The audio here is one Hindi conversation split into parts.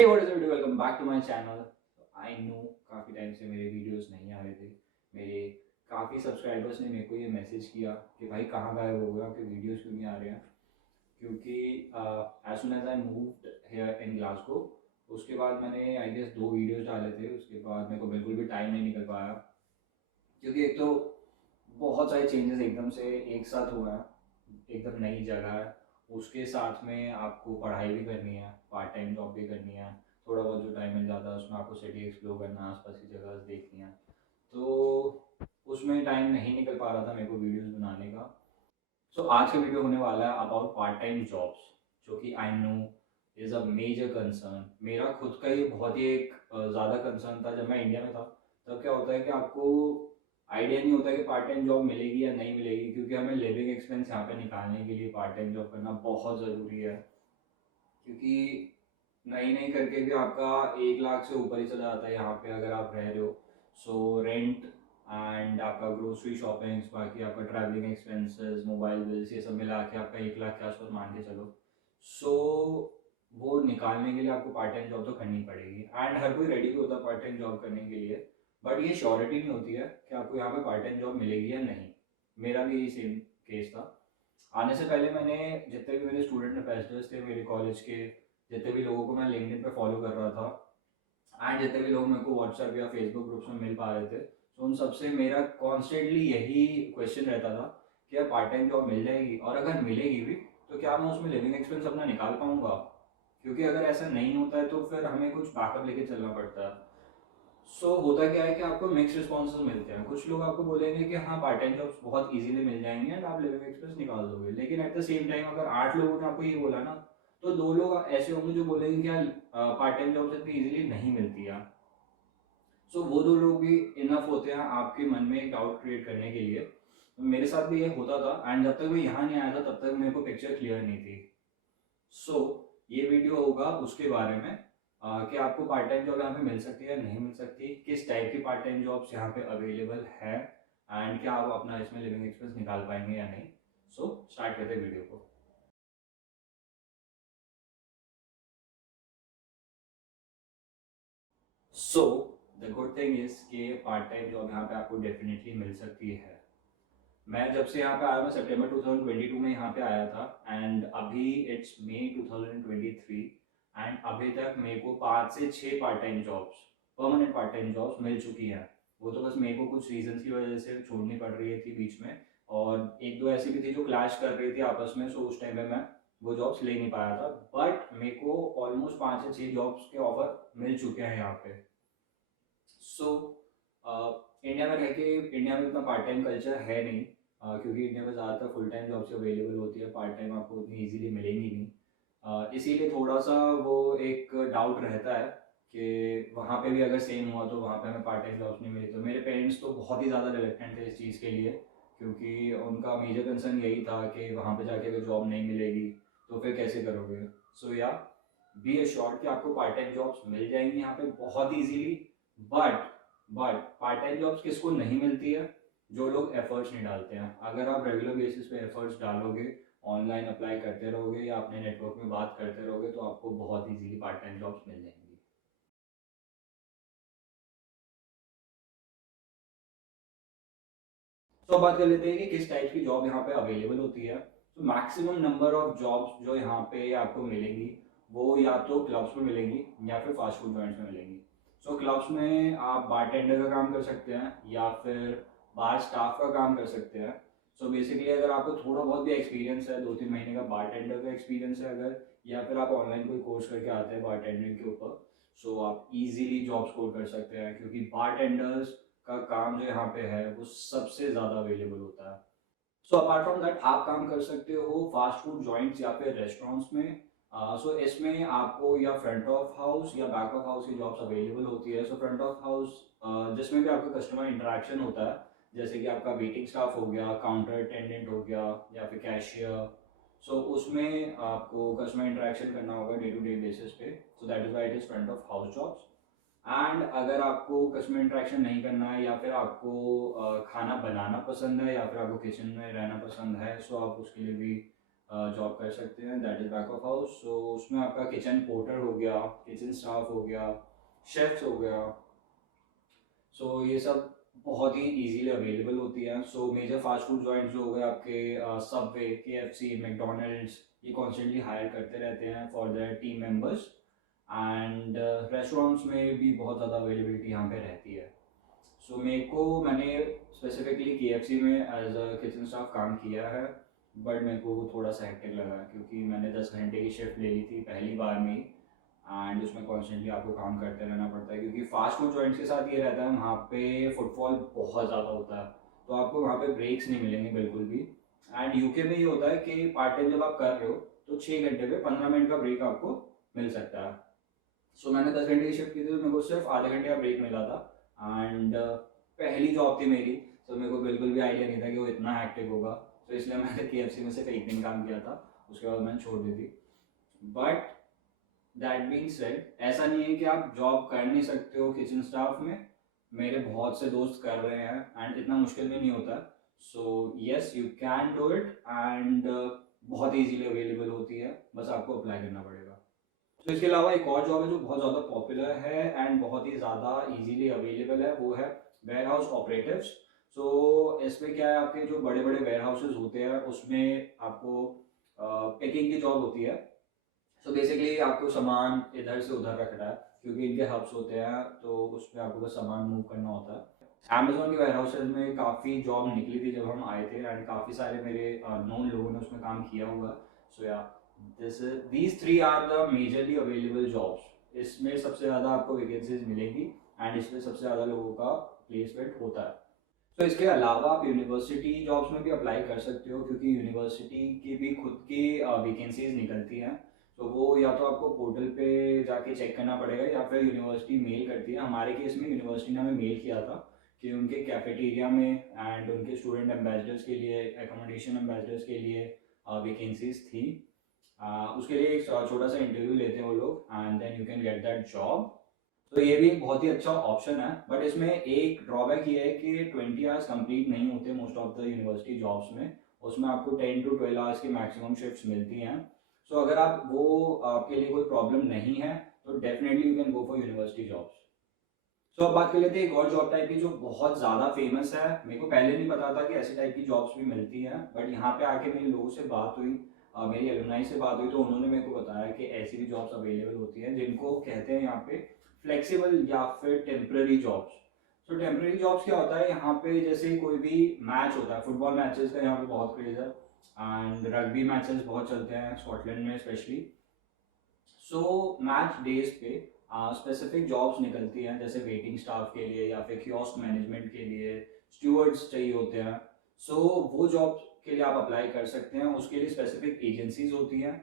Hey, what is up, dude? Welcome back to my channel. I know काफ़ी टाइम से मेरे वीडियोस नहीं आ रहे थे। मेरे काफ़ी सब्सक्राइबर्स ने मेरे को ये मैसेज किया कि भाई कहाँ गायब हो गए, आपके वीडियोस क्यों नहीं आ रहे हैं। क्योंकि as soon as I moved here in Glasgow, उसके बाद मैंने आई गेस 2 वीडियोस डाले थे। उसके बाद मेरे को बिल्कुल भी टाइम नहीं निकल पाया, क्योंकि एक तो बहुत सारे चेंजेस एकदम से एक साथ हुआ है। एकदम नई जगह है, उसके साथ में आपको पढ़ाई भी करनी है, पार्ट टाइम जॉब भी करनी है। थोड़ा बहुत जो टाइम मिल जाता है उसमें आपको सिटी एक्सप्लोर करना है, आसपास की जगह देखनी है। तो उसमें टाइम नहीं निकल पा रहा था मेरे को वीडियोस बनाने का। सो आज का वीडियो होने वाला है अबाउट पार्ट टाइम जॉब्स, जो कि I know is a major concern. मेरा खुद का ये बहुत ही एक ज़्यादा कंसर्न था जब मैं इंडिया में था। तब क्या होता है कि आपको आइडिया नहीं होता कि पार्ट टाइम जॉब मिलेगी या नहीं मिलेगी, क्योंकि हमें लिविंग एक्सपेंस यहाँ पे निकालने के लिए पार्ट टाइम जॉब करना बहुत ज़रूरी है। क्योंकि नहीं नहीं करके भी आपका 1 लाख से ऊपर ही चला जाता है यहाँ पे अगर आप रह रहे हो। सो रेंट एंड आपका ग्रोसरी शॉपिंग्स, बाकी आपका ट्रैवलिंग एक्सपेंसेस, मोबाइल बिल्स, ये सब मिला के आपका 1 लाख के आसपास मान के चलो। सो वो निकालने के लिए आपको पार्ट टाइम जॉब तो करनी पड़ेगी, एंड हर कोई रेडी भी होता है पार्ट टाइम जॉब करने के लिए। बट ये श्योरिटी नहीं होती है कि आपको यहाँ पे पार्ट टाइम जॉब मिलेगी या नहीं। मेरा भी यही सेम केस था। आने से पहले मैंने जितने भी मेरे स्टूडेंट एम्बेसडर्स थे मेरे कॉलेज के, जितने भी लोगों को मैं लिंक्डइन पे फॉलो कर रहा था, एंड जितने भी लोग मेरे को व्हाट्सएप या फेसबुक ग्रुप्स में मिल पा रहे थे, तो उन सबसे मेरा कॉन्स्टेंटली यही क्वेश्चन रहता था कि यार पार्ट टाइम जॉब मिल जाएगी, और अगर मिलेगी भी तो क्या मैं उसमें लिविंग एक्सपेंस अपना निकाल पाऊंगा। क्योंकि अगर ऐसा नहीं होता है तो फिर हमें कुछ बैकअप लेके चलना पड़ता है। होता क्या है कि आपको मिक्स रिस्पॉन्सेज मिलते हैं। कुछ लोग आपको बोलेंगे कि हाँ पार्ट टाइम जॉब्स बहुत इजीली मिल जाएंगे एंड आप लिविंग एक्सपेंस निकाल दोगे, लेकिन एट द सेम टाइम अगर 8 लोगों ने आपको ये बोला ना, तो 2 लोग ऐसे होंगे जो बोलेंगे कि यार पार्ट टाइम जॉब्स इतनी इजीली नहीं मिलती यार। वो 2 लोग भी इनफ होते हैं आपके मन में एक डाउट क्रिएट करने के लिए। मेरे साथ भी ये होता था, एंड जब तक मैं यहाँ नहीं आया था तब तक मेरे को पिक्चर क्लियर नहीं थी। सो ये वीडियो होगा उसके बारे में कि आपको पार्ट टाइम जॉब यहाँ पे मिल सकती है या नहीं मिल सकती, किस टाइप की पार्ट टाइम जॉब्स यहाँ पे अवेलेबल है, एंड क्या आप अपना इसमें लिविंग एक्सपेंस निकाल पाएंगे या नहीं। स्टार्ट करते हैं वीडियो को। So the good thing is कि पार्ट टाइम जॉब यहाँ पे आपको डेफिनेटली मिल सकती है। मैं जब से यहाँ पे आया, मैं सितंबर 2022 में यहाँ पे आया था, एंड अभी इट्स मई 2023, एंड अभी तक मेरे को 5 से 6 part time jobs, permanent part time jobs मिल चुकी हैं। वो तो बस मेरे को कुछ रीजंस की वजह से छोड़नी पड़ रही थी बीच में, और एक दो ऐसी भी थी जो क्लैश कर रही थी आपस में, सो उस टाइम में मैं वो जॉब्स ले नहीं पाया था। बट मेरे को ऑलमोस्ट 5 से 6 जॉब्स के ऑफर मिल चुके हैं यहाँ पे। सो इंडिया में रह के, इंडिया में इतना पार्ट टाइम कल्चर है नहीं, क्योंकि इंडिया में ज़्यादातर फुल टाइम जॉब्स अवेलेबल होती है, पार्ट टाइम आपको उतनी इजीली मिलेंगी नहीं। इसीलिए थोड़ा सा वो एक डाउट रहता है कि वहाँ पे भी अगर सेम हुआ तो वहाँ पे हमें पार्ट टाइम जॉब्स नहीं मिली। तो मेरे पेरेंट्स तो बहुत ही ज़्यादा रिलेक्टेंट थे इस चीज़ के लिए, क्योंकि उनका मेजर कंसर्न यही था कि वहाँ पे जाके अगर जॉब नहीं मिलेगी तो फिर कैसे करोगे। या बी एश्योर्ड कि आपको पार्ट टाइम जॉब्स मिल जाएंगी यहाँ पे बहुत easily. But part time jobs किसको नहीं मिलती है? जो लोग एफर्ट्स नहीं डालते हैं। अगर आप रेगुलर बेसिस पे एफर्ट्स डालोगे, ऑनलाइन अप्लाई करते रहोगे या अपने नेटवर्क में बात करते रहोगे, तो आपको बहुत इजीली पार्ट टाइम जॉब्स मिल जाएंगी। अब बात कर लेते हैं कि किस टाइप की जॉब यहाँ पे अवेलेबल होती है। तो मैक्सिमम नंबर ऑफ जॉब्स जो यहाँ पे आपको मिलेंगी, वो या तो क्लब्स में मिलेंगी या फिर फास्ट फूड जॉइंट्स में मिलेंगी। क्लब्स में आप बारटेंडर का काम कर सकते हैं या फिर बार स्टाफ का काम कर सकते हैं। बेसिकली अगर आपको थोड़ा बहुत भी एक्सपीरियंस है, 2-3 महीने का बारटेंडर का एक्सपीरियंस है अगर, या फिर आप ऑनलाइन कोई कोर्स करके आते हैं बारटेंडरिंग के ऊपर, आप इजीली जॉब स्कोर कर सकते हैं, क्योंकि बारटेंडर्स का काम जो यहाँ पे है वो सबसे ज़्यादा अवेलेबल होता है। अपार्ट फ्रॉम दैट आप काम कर सकते हो फास्ट फूड जॉइंट्स या फिर रेस्टोरेंट्स में। इसमें आपको या फ्रंट ऑफ हाउस या बैक ऑफ हाउस की जॉब्स अवेलेबल होती है। फ्रंट ऑफ हाउस जिसमें भी आपका कस्टमर इंटरेक्शन होता है, जैसे कि आपका वेटिंग स्टाफ हो गया, काउंटर अटेंडेंट हो गया, या फिर कैशियर। उसमें आपको कस्टमर इंटरेक्शन करना होगा डे टू डे बेसिस पे, that is why it is front of house jobs. And अगर आपको कस्टमर इंटरेक्शन नहीं करना है, या फिर आपको खाना बनाना पसंद है, या फिर आपको किचन में रहना पसंद है, आप उसके लिए भी जॉब कर सकते हैं, that is back of house. So उसमें आपका किचन पोर्टर हो गया, किचन स्टाफ हो गया, शेफ्स हो गया, सो ये सब बहुत ही इजीली अवेलेबल होती है। So major fast food joints जो हो गए आपके, सबवे, KFC, मैकडोनल्ड्स, ये कॉन्स्टेंटली हायर करते रहते हैं for their team members. And restaurants में भी बहुत ज़्यादा अवेलेबिलिटी यहाँ पे रहती है। सो मैंने स्पेसिफिकली KFC में एज अ किचन स्टाफ काम किया है, बट मेरे को वो थोड़ा सा हेक्टिक लगा क्योंकि मैंने 10 घंटे की शिफ्ट ले ली थी पहली बार में ही। एंड उसमें कॉन्स्टेंटली आपको काम करते रहना पड़ता है क्योंकि फास्ट फूड जॉइंट्स के साथ ये रहता है, वहाँ पे फुटफॉल बहुत ज़्यादा होता है, तो आपको वहाँ पे ब्रेक्स नहीं मिलेंगे बिल्कुल भी। एंड यूके में ये होता है कि पार्ट टाइम जब आप कर रहे हो तो 6 घंटे पे 15 मिनट का ब्रेक आपको मिल सकता है। सो मैंने 10 घंटे की शिफ्ट की थी तो मेरे को सिर्फ आधे घंटे का ब्रेक मिला था। एंड पहली जॉब थी मेरी, तो मेरे को बिल्कुल भी आइडिया नहीं था कि वो इतना हैक्टिक होगा। तो इसलिए मैंने KFC में सिर्फ एक दिन काम किया था, उसके बाद मैंने छोड़ दी थी। बट दैट बीइंग सेड, ऐसा नहीं है कि आप जॉब कर नहीं सकते हो किचन स्टाफ में। मेरे बहुत से दोस्त कर रहे हैं एंड इतना मुश्किल भी नहीं होता। So yes, you can do it. And बहुत इजीली अवेलेबल होती है, बस आपको अप्लाई करना पड़ेगा। तो इसके अलावा एक और जॉब है जो बहुत ज़्यादा पॉपुलर है एंड बहुत ही ज़्यादा इजीली अवेलेबल है, वो है वेयर हाउस ऑपरेटिव्स। सो इसमें क्या है, आपके जो बड़े बड़े वेयर हाउसेज होते हैं उसमें आपको पिकिंग की जॉब होती है। सो बेसिकली आपको सामान इधर से उधर रखना है क्योंकि इनके हब्स होते हैं, तो उसमें आपको बस सामान मूव करना होता है। अमेजोन के वेयर हाउसेज में काफ़ी जॉब निकली थी जब हम आए थे एंड काफ़ी सारे मेरे नोन लोगों ने उसमें काम किया हुआ है। सो या these three are the majorly available jobs। इसमें सबसे ज़्यादा आपको वैकेंसीज मिलेगी एंड इसमें सबसे ज़्यादा लोगों का प्लेसमेंट होता है। तो इसके अलावा आप यूनिवर्सिटी जॉब्स में भी अप्लाई कर सकते हो क्योंकि यूनिवर्सिटी की भी खुद की वैकेंसीज निकलती हैं। तो वो या तो आपको पोर्टल पे जाके चेक करना पड़ेगा या फिर यूनिवर्सिटी मेल करती है। हमारे केस में यूनिवर्सिटी ने हमें मेल किया था कि उनके कैफेटेरिया में एंड उनके स्टूडेंट एम्बेसडर्स के लिए, एकोमोडेशन एम्बेसडर्स के लिए वैकेंसीज थी। उसके लिए एक छोटा सा इंटरव्यू लेते हैं वो लोग and then you can get that job. तो ये भी एक बहुत ही अच्छा ऑप्शन है, बट इसमें एक ड्रॉबैक ये है कि 20 आवर्स कंप्लीट नहीं होते most of the university jobs में। उसमें आपको 10 to 12 आवर्स की मैक्सिमम शिफ्ट्स मिलती हैं। सो अगर आप वो आपके लिए कोई प्रॉब्लम नहीं है तो definitely you can go for university jobs. So अब बात कर लेते हैं एक और जॉब टाइप की जो बहुत ज़्यादा फेमस है। मेरे को पहले नहीं पता था कि ऐसी टाइप की जॉब्स भी मिलती हैं, बट यहाँ पे आके मेरे लोगों से बात हुई, मेरी एलुमनाई से बात हुई, तो उन्होंने मेरे को बताया कि ऐसी भी जॉब्स अवेलेबल होती हैं जिनको कहते हैं यहाँ पे फ्लेक्सिबल या फिर टेम्पररी जॉब्स। सो टेम्पररी जॉब्स क्या होता है, यहाँ पे जैसे कोई भी मैच होता है, फुटबॉल मैचेस का यहाँ पे बहुत क्रेज है एंड रग्बी मैचेस बहुत चलते हैं स्कॉटलैंड में स्पेशली। सो मैच डेज पे स्पेसिफिक जॉब्स निकलती हैं जैसे वेटिंग स्टाफ के लिए या फिर कियोस्क मैनेजमेंट के लिए, स्टूवर्ड्स चाहिए होते हैं। सो वो जॉब के लिए आप अप्लाई कर सकते हैं। उसके लिए स्पेसिफिक एजेंसीज होती हैं,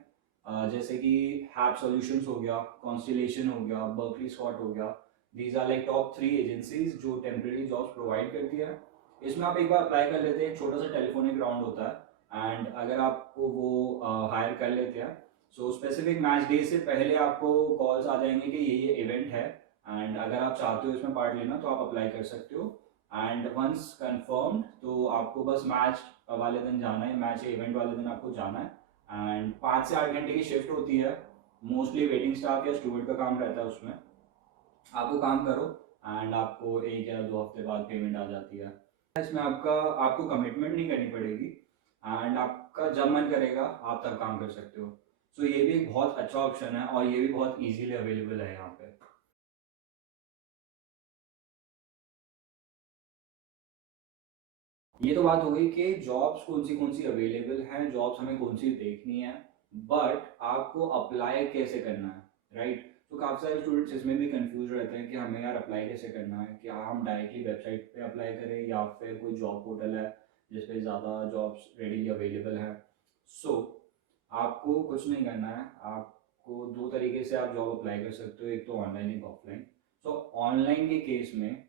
जैसे कि हैप सॉल्यूशंस हो गया, कॉन्स्टलेशन हो गया, बर्कली स्कॉट हो गया। These are like top 3 agencies जो टेम्परेरी जॉब्स प्रोवाइड करती है। इसमें आप एक बार अप्लाई कर लेते हैं, एक छोटा सा टेलीफोनिक राउंड होता है एंड अगर आपको वो हायर कर लेते हैं, सो स्पेसिफिक मैच डे से पहले आपको कॉल्स आ जाएंगे कि ये इवेंट है एंड अगर आप चाहते हो इसमें पार्ट लेना तो आप अप्लाई कर सकते हो। एंड वंस कंफर्म्ड तो आपको बस मैच वाले दिन जाना है, मैच इवेंट वाले दिन आपको जाना है एंड 5 से 8 घंटे की शिफ्ट होती है। मोस्टली वेटिंग स्टाफ या स्टूडेंट का काम रहता है उसमें। आपको काम करो एंड आपको 1 या 2 हफ्ते बाद पेमेंट आ जाती है। इसमें आपको कमिटमेंट नहीं करनी पड़ेगी एंड आपका जब मन करेगा आप तब काम कर सकते हो। सो ये भी एक बहुत अच्छा ऑप्शन है और ये भी बहुत इजीली अवेलेबल है यहाँ पे। ये तो बात हो गई कि जॉब्स कौन सी अवेलेबल हैं, जॉब्स हमें कौन सी देखनी है, बट आपको अप्लाई कैसे करना है, राइट। तो काफ़ी सारे स्टूडेंट्स इसमें भी कंफ्यूज रहते हैं कि हमें यार अप्लाई कैसे करना है, क्या हम डायरेक्टली वेबसाइट पे अप्लाई करें या फिर कोई जॉब पोर्टल है जिस पे ज़्यादा जॉब्स रेडीली अवेलेबल है। सो आपको कुछ नहीं करना है, आपको 2 तरीके से आप जॉब अप्लाई कर सकते हो, एक तो ऑनलाइन एक ऑफलाइन। सो ऑनलाइन के केस में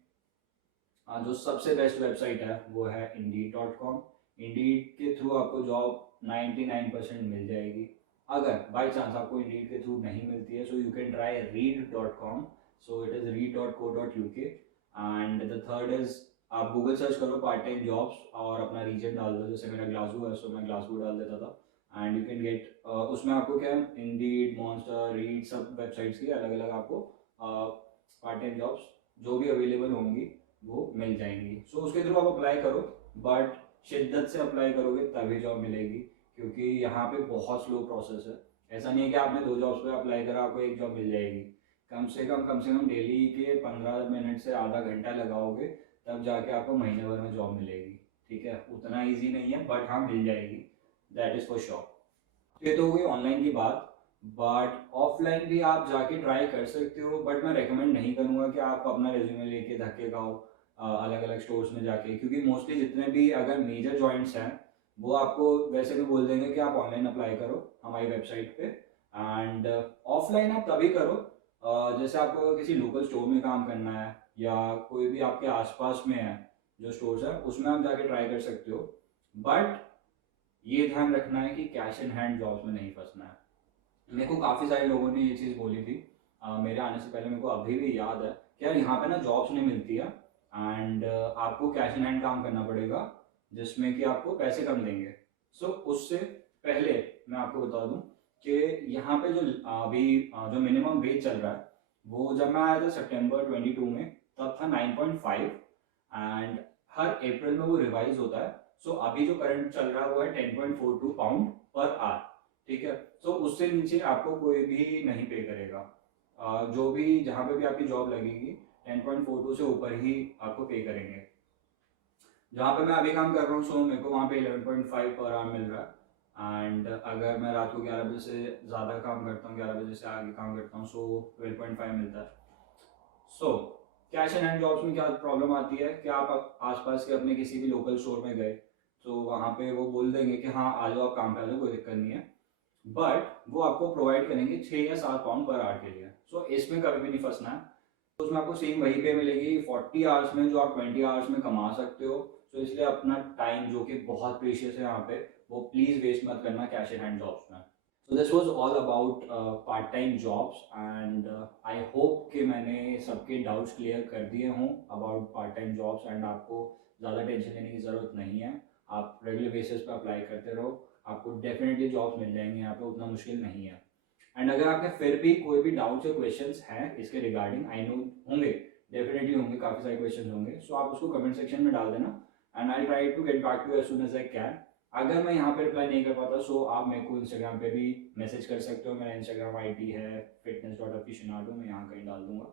जो सबसे बेस्ट वेबसाइट है वो है Indeed.com। Indeed के थ्रू आपको जॉब 99% मिल जाएगी। अगर बाई चांस आपको Indeed के थ्रू नहीं मिलती है, so you can try Read.com। So it is read.co.uk। And the third is आप गूगल सर्च करो पार्ट टाइम जॉब्स और अपना रीजन डाल दो, जैसे मेरा ग्लासगो है, सो मैं ग्लासगो डाल देता था। एंड यू कैन गेट, उसमें आपको क्या है, इंडीड, मॉन्स्टर, रीड, सब वेबसाइट्स की अलग अलग आपको पार्ट टाइम जॉब्स जो भी अवेलेबल होंगी वो मिल जाएंगी। सो उसके थ्रू आप अप्लाई करो, बट शिद्दत से अप्लाई करोगे तभी जॉब मिलेगी, क्योंकि यहाँ पे बहुत स्लो प्रोसेस है। ऐसा नहीं है कि आपने 2 जॉब्स पे अप्लाई करा आपको 1 जॉब मिल जाएगी। कम से कम डेली के 15 मिनट से आधा घंटा लगाओगे तब जाके आपको महीने भर में जॉब मिलेगी। ठीक है, उतना ईजी नहीं है, बट हाँ मिल जाएगी, दैट इज़ फॉर श्योर। ये तो हो गई ऑनलाइन की बात, बट ऑफलाइन भी आप जाके ट्राई कर सकते हो, बट मैं रेकमेंड नहीं करूँगा कि आप अपना रेज्यूमे लेके धक्के खाओ अलग अलग स्टोर्स में जाके, क्योंकि मोस्टली जितने भी अगर मेजर जॉइंट्स हैं वो आपको वैसे भी बोल देंगे कि आप ऑनलाइन अप्लाई करो हमारी वेबसाइट पे। एंड ऑफलाइन आप तभी करो जैसे आपको किसी लोकल स्टोर में काम करना है या कोई भी आपके आसपास में है जो स्टोर्स है, उसमें आप जाके ट्राई कर सकते हो। बट ये ध्यान रखना है कि कैश इन हैंड जॉब्स में नहीं फंसना है। मेरे को काफ़ी सारे लोगों ने ये चीज़ बोली थी मेरे आने से पहले, मेरे को अभी भी याद है कि यार यहाँ पे ना जॉब्स नहीं मिलती है एंड आपको कैश इन हैंड काम करना पड़ेगा जिसमें कि आपको पैसे कम देंगे। सो उससे पहले मैं आपको बता दूं कि यहाँ पे जो अभी जो मिनिमम वेज चल रहा है वो जब मैं आया था सितंबर 22 में तब था 9.5 एंड हर अप्रैल में वो रिवाइज होता है। सो अभी जो करंट चल रहा है वो है 10.42 पाउंड पर आवर। ठीक है, तो उससे नीचे आपको कोई भी नहीं पे करेगा। जो भी जहाँ पे भी आपकी जॉब लगेगी 10.42 से ऊपर ही आपको पे करेंगे। जहाँ पे मैं अभी काम कर रहा हूँ सो मेरे को वहाँ पे 11.5 पर आवर मिल रहा है। एंड अगर मैं रात को 11 बजे से ज़्यादा काम करता हूँ, 11 बजे से आगे काम करता हूँ, सो 12.5 मिलता है। So cash and hand jobs में क्या प्रॉब्लम आती है कि आप आसपास के अपने किसी भी लोकल स्टोर में गए तो वहाँ पे वो बोल देंगे कि हाँ आ जाओ, आप काम पे आ जाओ, कोई दिक्कत नहीं है, बट वो आपको प्रोवाइड करेंगे 6 या 7 पाउंड पर आवर के लिए। सो इसमें कभी भी नहीं फंसना है। तो उसमें आपको सेम वही पे मिलेगी 40 आवर्स में जो आप 20 आवर्स में कमा सकते हो। तो इसलिए अपना टाइम जो कि बहुत प्रीशियस है यहाँ पे वो प्लीज़ वेस्ट मत करना कैश इन हैंड जॉब्स में। So this was all about part-time jobs and I hope कि मैंने सबके डाउट्स क्लियर कर दिए हों about part-time jobs and आपको ज़्यादा टेंशन लेने की ज़रूरत नहीं है। आप रेगुलर बेसिस पे अप्लाई करते रहो, आपको डेफिनेटली जॉब्स मिल जाएंगे यहाँ पे, उतना मुश्किल नहीं है। एंड अगर आपके फिर भी कोई भी डाउट्स या क्वेश्चंस हैं इसके रिगार्डिंग, आई नो होंगे, डेफिनेटली होंगे, काफ़ी सारे क्वेश्चंस होंगे, सो आप उसको कमेंट सेक्शन में डाल देना and I try to get back to as soon as I can. अगर मैं यहाँ पे रिप्लाई नहीं कर पाता सो आप मेरे को इंस्टाग्राम पे भी मैसेज कर सकते हो। मेरा इंस्टाग्राम आईडी है fitness.aficionado, मैं यहाँ कहीं डाल दूंगा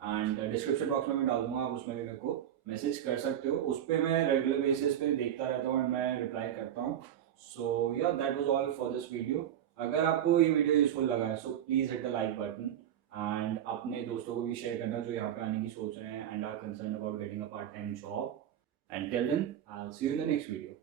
एंड डिस्क्रिप्शन बॉक्स में भी डाल दूंगा, आप उसमें भी मेरे को मैसेज कर सकते हो। उस पर मैं रेगुलर बेसिस पे देखता रहता हूँ एंड मैं रिप्लाई करता हूँ। सो या that was all for this video. अगर आपको ये वीडियो यूजफुल लगा है so please hit the like button and अपने दोस्तों को भी शेयर करना जो यहाँ पे आने की सोच रहे हैं and are concern about getting a part time job. And till then I will see you in the next video.